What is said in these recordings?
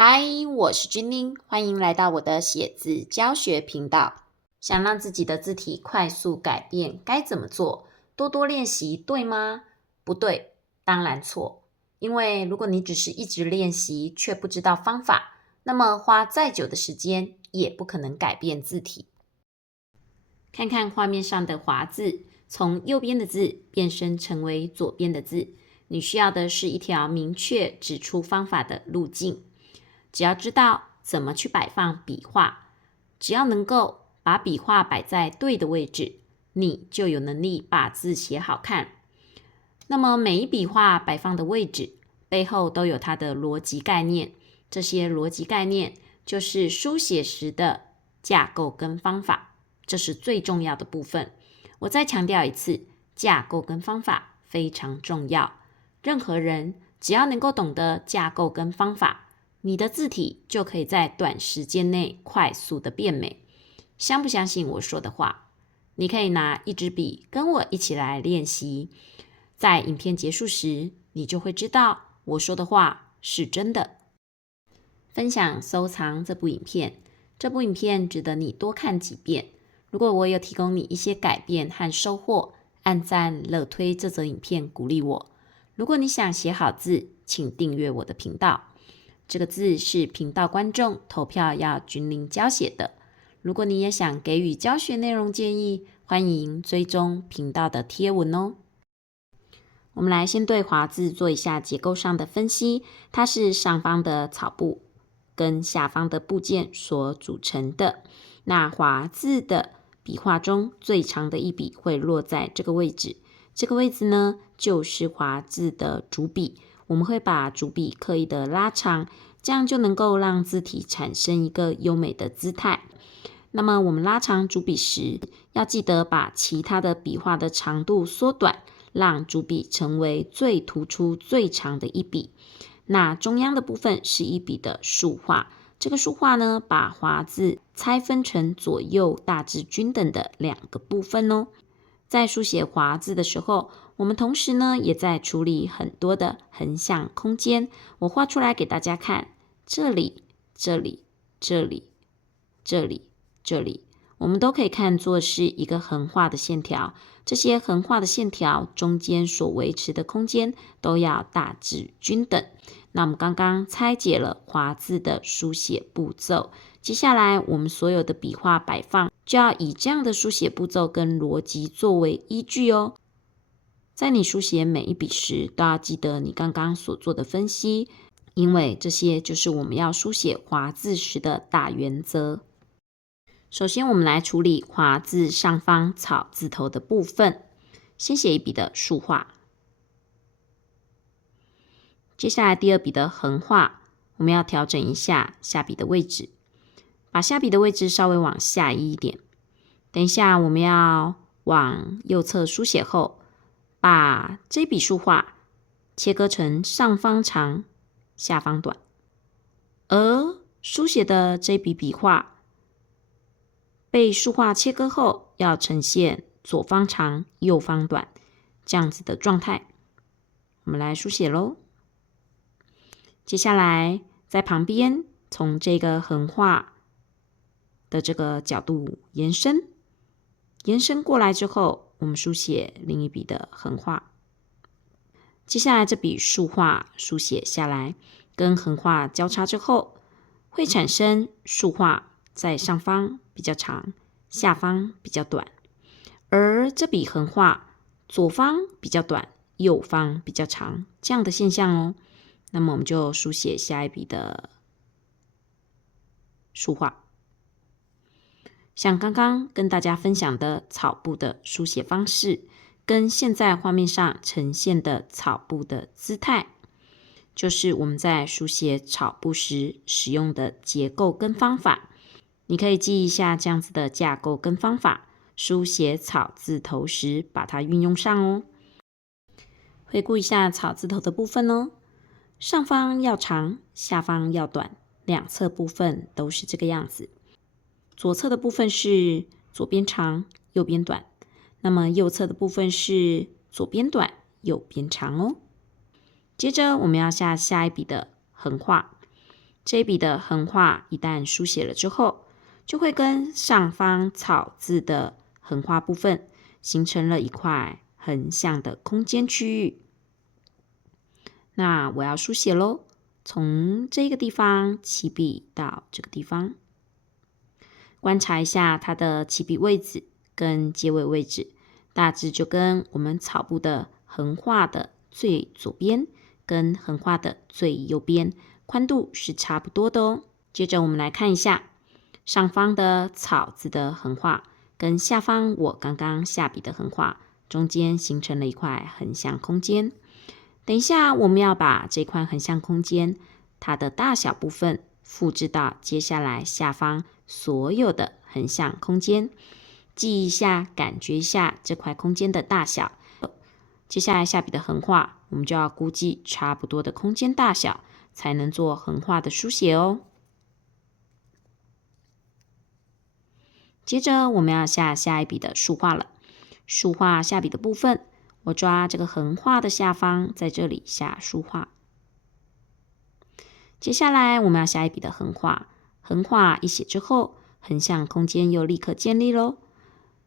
嗨，我是君宁，欢迎来到我的写字教学频道。想让自己的字体快速改变，该怎么做？多多练习，对吗？不对，当然错。因为如果你只是一直练习，却不知道方法，那么花再久的时间，也不可能改变字体。看看画面上的华字，从右边的字变身成为左边的字，你需要的是一条明确指出方法的路径。只要知道怎么去摆放笔画，只要能够把笔画摆在对的位置，你就有能力把字写好看。那么每一笔画摆放的位置背后都有它的逻辑概念，这些逻辑概念就是书写时的架构跟方法，这是最重要的部分。我再强调一次，架构跟方法非常重要。任何人只要能够懂得架构跟方法，你的字体就可以在短时间内快速的变美。相不相信我说的话？你可以拿一支笔跟我一起来练习，在影片结束时，你就会知道我说的话是真的。分享收藏这部影片，这部影片值得你多看几遍。如果我有提供你一些改变和收获，按赞、乐推这则影片鼓励我。如果你想写好字，请订阅我的频道。这个字是频道观众投票要君宁教写的。如果你也想给予教学内容建议，欢迎追踪频道的贴文哦。我们来先对华字做一下结构上的分析，它是上方的草部跟下方的部件所组成的。那华字的笔画中最长的一笔会落在这个位置，这个位置呢就是华字的主笔。我们会把主笔刻意的拉长，这样就能够让字体产生一个优美的姿态。那么我们拉长主笔时，要记得把其他的笔画的长度缩短，让主笔成为最突出最长的一笔。那中央的部分是一笔的竖画，这个竖画呢，把华字拆分成左右大致均等的两个部分哦。在书写华字的时候，我们同时呢也在处理很多的横向空间。我画出来给大家看，这里、这里、这里、这里、这里，我们都可以看作是一个横画的线条。这些横画的线条中间所维持的空间都要大致均等。那我们刚刚拆解了华字的书写步骤，接下来我们所有的笔画摆放就要以这样的书写步骤跟逻辑作为依据哦。在你书写每一笔时，都要记得你刚刚所做的分析，因为这些就是我们要书写华字时的大原则。首先，我们来处理华字上方草字头的部分，先写一笔的竖画。接下来第二笔的横画，我们要调整一下下笔的位置，把下笔的位置稍微往下移一点。等一下我们要往右侧书写后，把这笔竖画切割成上方长、下方短，而书写的这笔笔画被竖画切割后，要呈现左方长、右方短这样子的状态。我们来书写咯。接下来在旁边从这个横画的这个角度延伸过来之后，我们书写另一笔的横画。接下来这笔竖画书写下来，跟横画交叉之后，会产生竖画在上方比较长，下方比较短，而这笔横画左方比较短，右方比较长这样的现象哦。那么我们就书写下一笔的竖画。像刚刚跟大家分享的草部的书写方式，跟现在画面上呈现的草部的姿态，就是我们在书写草部时使用的结构跟方法。你可以记一下这样子的架构跟方法，书写草字头时把它运用上哦。回顾一下草字头的部分哦，上方要长，下方要短，两侧部分都是这个样子。左侧的部分是左边长，右边短，那么右侧的部分是左边短，右边长哦。接着我们要下一笔的横画，这一笔的横画一旦书写了之后，就会跟上方草字的横画部分形成了一块横向的空间区域。那我要书写咯，从这个地方起笔到这个地方，观察一下它的起笔位置跟结尾位置，大致就跟我们草部的横画的最左边跟横画的最右边宽度是差不多的哦。接着我们来看一下上方的草字的横画跟下方我刚刚下笔的横画中间形成了一块横向空间。等一下我们要把这块横向空间它的大小部分复制到接下来下方所有的横向空间，记一下，感觉一下这块空间的大小。接下来下笔的横画，我们就要估计差不多的空间大小，才能做横画的书写哦。接着我们要下一笔的竖画了。竖画下笔的部分，我抓这个横画的下方，在这里下竖画。接下来我们要下一笔的横画，横画一写之后，横向空间又立刻建立咯。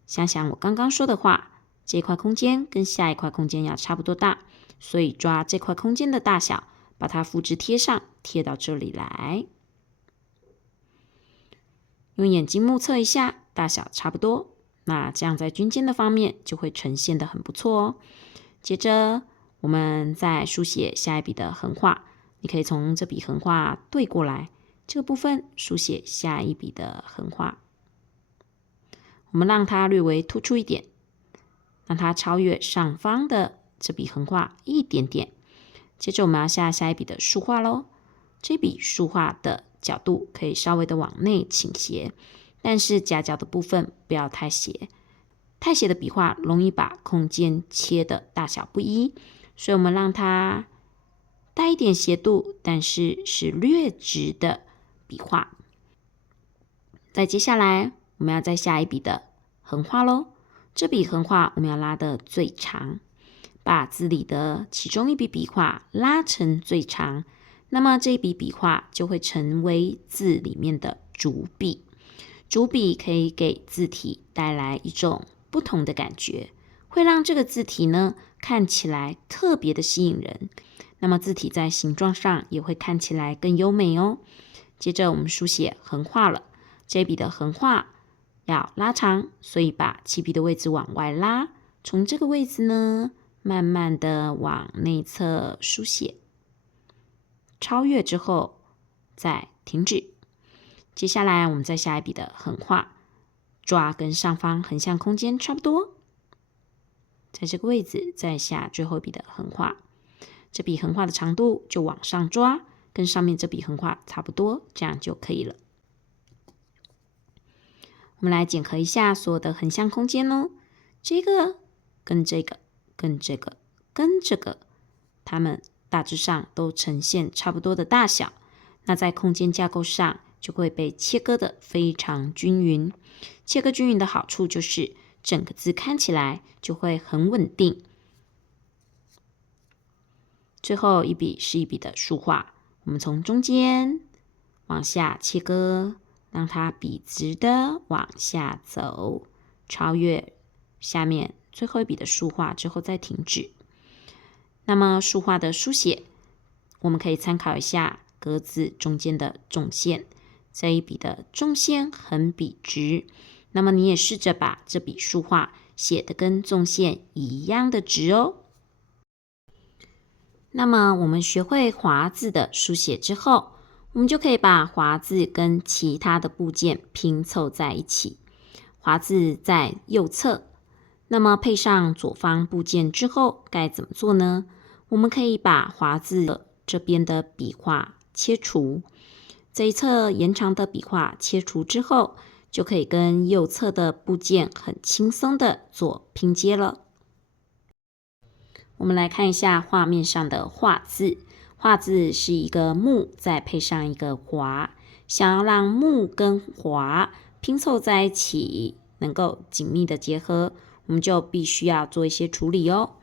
想想我刚刚说的话，这块空间跟下一块空间要差不多大，所以抓这块空间的大小，把它复制贴上，贴到这里来。用眼睛目测一下，大小差不多，那这样在均间的方面就会呈现得很不错哦。接着我们再书写下一笔的横画，你可以从这笔横画对过来，这个部分书写下一笔的横画，我们让它略微突出一点，让它超越上方的这笔横画一点点。接着我们要下一笔的竖画咯，这笔竖画的角度可以稍微的往内倾斜，但是夹角的部分不要太斜，太斜的笔画容易把空间切的大小不一，所以我们让它带一点斜度，但是是略直的笔画。再接下来我们要再下一笔的横画咯，这笔横画我们要拉的最长，把字里的其中一笔笔画拉成最长，那么这一笔笔画就会成为字里面的主笔。主笔可以给字体带来一种不同的感觉，会让这个字体呢看起来特别的吸引人，那么字体在形状上也会看起来更优美哦。接着我们书写横画了，这笔的横画要拉长，所以把起笔的位置往外拉，从这个位置呢慢慢的往内侧书写，超越之后再停止。接下来我们再下一笔的横画，抓跟上方横向空间差不多，在这个位置再下最后一笔的横画，这笔横画的长度就往上抓，跟上面这笔横画差不多，这样就可以了。我们来检核一下所有的横向空间哦，这个跟这个跟这个跟这个，它们大致上都呈现差不多的大小，那在空间架构上就会被切割的非常均匀。切割均匀的好处就是整个字看起来就会很稳定。最后一笔是一笔的竖画，我们从中间往下切割，让它笔直的往下走，超越下面最后一笔的竖画之后再停止。那么竖画的书写，我们可以参考一下格子中间的纵线，这一笔的纵线很笔直，那么你也试着把这笔竖画写得跟纵线一样的直哦。那么我们学会划字的书写之后，我们就可以把划字跟其他的部件拼凑在一起。划字在右侧，那么配上左方部件之后该怎么做呢？我们可以把划字这边的笔画切除，这一侧延长的笔画切除之后，就可以跟右侧的部件很轻松的做拼接了。我们来看一下画面上的画字，画字是一个木再配上一个划，想要让木跟划拼凑在一起，能够紧密的结合，我们就必须要做一些处理哦。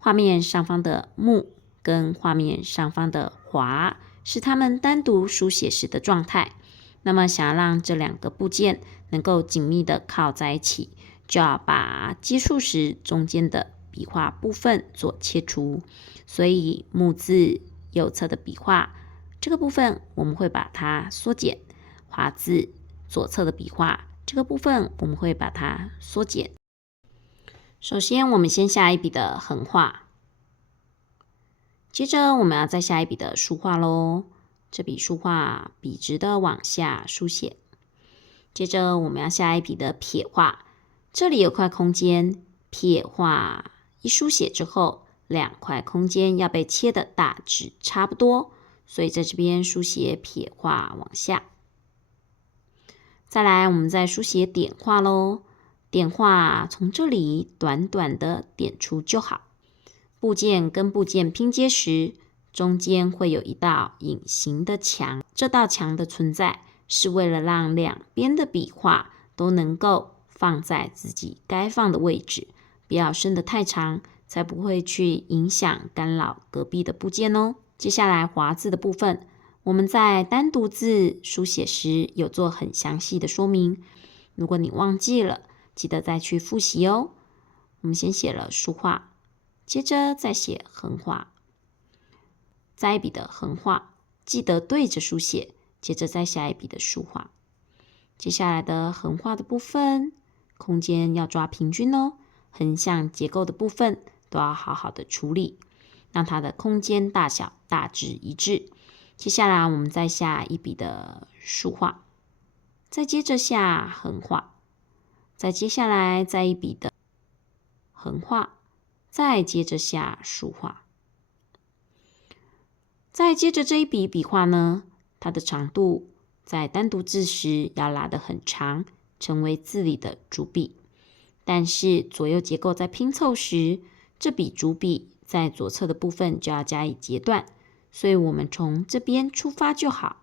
画面上方的木跟画面上方的划是它们单独书写时的状态。那么想要让这两个部件能够紧密的靠在一起，就要把接触时中间的笔画部分做切除。所以木字右侧的笔画这个部分我们会把它缩减，华字左侧的笔画这个部分我们会把它缩减。首先我们先下一笔的横画，接着我们要再下一笔的竖画咯。这笔竖画笔直的往下书写，接着我们要下一笔的撇画，这里有块空间，撇画一书写之后，两块空间要被切的大致差不多，所以在这边书写撇画往下。再来我们再书写点画咯，点画从这里短短的点出就好。部件跟部件拼接时，中间会有一道隐形的墙，这道墙的存在是为了让两边的笔画都能够放在自己该放的位置，不要伸得太长，才不会去影响干扰隔壁的部件哦。接下来划字的部分，我们在单独字书写时有做很详细的说明，如果你忘记了，记得再去复习哦。我们先写了竖画，接着再写横画，再一笔的横画，记得对着书写，接着再下一笔的竖画。接下来的横画的部分，空间要抓平均哦，横向结构的部分都要好好的处理，让它的空间大小大致一致。接下来我们再下一笔的竖画，再接着下横画，再接下来再一笔的横画，再接着下竖画。再接着这一笔笔画呢，它的长度在单独字时要拉得很长，成为字里的主笔。但是左右结构在拼凑时，这笔主笔在左侧的部分就要加以截断，所以我们从这边出发就好。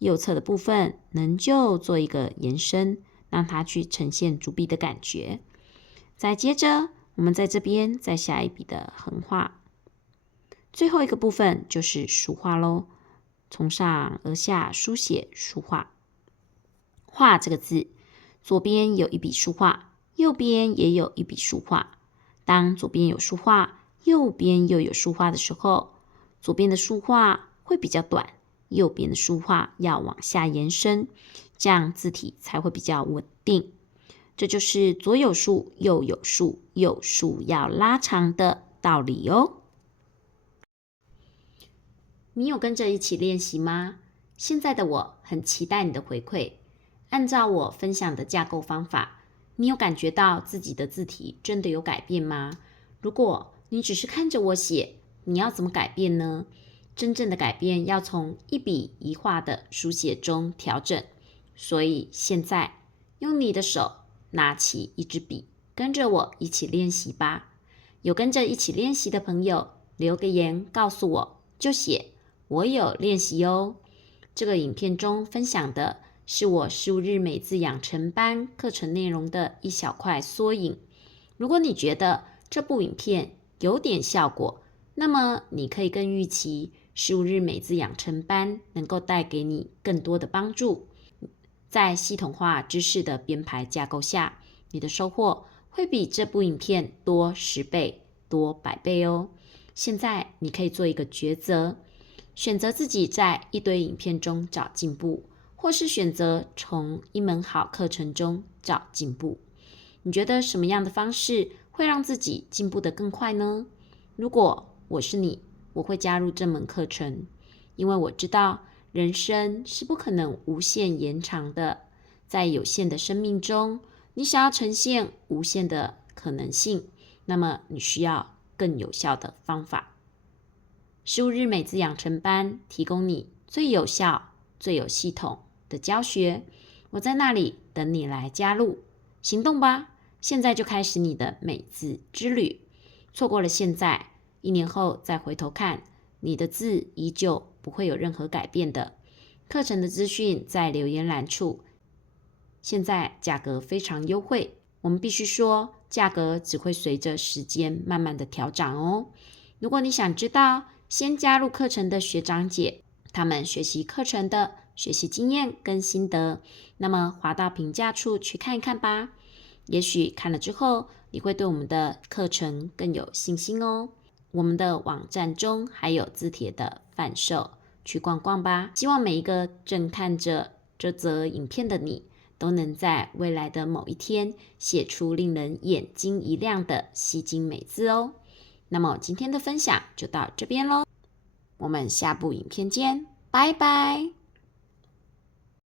右侧的部分能就做一个延伸，让它去呈现主笔的感觉。再接着我们在这边再下一笔的横画。最后一个部分就是竖画咯，从上而下书写竖画。画这个字，左边有一笔竖画，右边也有一笔竖画。当左边有竖画，右边又有竖画的时候，左边的竖画会比较短，右边的竖画要往下延伸，这样字体才会比较稳定。这就是左有竖，右有竖，右竖要拉长的道理哦。你有跟着一起练习吗？现在的我很期待你的回馈。按照我分享的架构方法，你有感觉到自己的字体真的有改变吗？如果你只是看着我写，你要怎么改变呢？真正的改变要从一笔一画的书写中调整。所以现在用你的手拿起一支笔，跟着我一起练习吧。有跟着一起练习的朋友，留个言告诉我，就写我有练习哦。这个影片中分享的是我15日美字养成班课程内容的一小块缩影。如果你觉得这部影片有点效果，那么你可以更预期15日美字养成班能够带给你更多的帮助。在系统化知识的编排架构下，你的收获会比这部影片多10倍、多100倍哦。现在你可以做一个抉择，选择自己在一堆影片中找进步，或是选择从一门好课程中找进步。你觉得什么样的方式会让自己进步得更快呢？如果我是你，我会加入这门课程，因为我知道人生是不可能无限延长的。在有限的生命中，你想要呈现无限的可能性，那么你需要更有效的方法。15日美字养成班提供你最有效、最有系统的教学，我在那里等你来加入。行动吧，现在就开始你的美字之旅。错过了现在，1年后再回头看，你的字依旧不会有任何改变的。课程的资讯在留言栏处。现在价格非常优惠，我们必须说，价格只会随着时间慢慢的调涨哦。如果你想知道先加入课程的学长姐他们学习课程的学习经验跟心得，那么滑到评价处去看一看吧。也许看了之后，你会对我们的课程更有信心哦。我们的网站中还有字帖的贩售，去逛逛吧。希望每一个正看着这则影片的你，都能在未来的某一天写出令人眼睛一亮的吸睛美字哦。那么今天的分享就到这边咯，我们下部影片见，拜拜。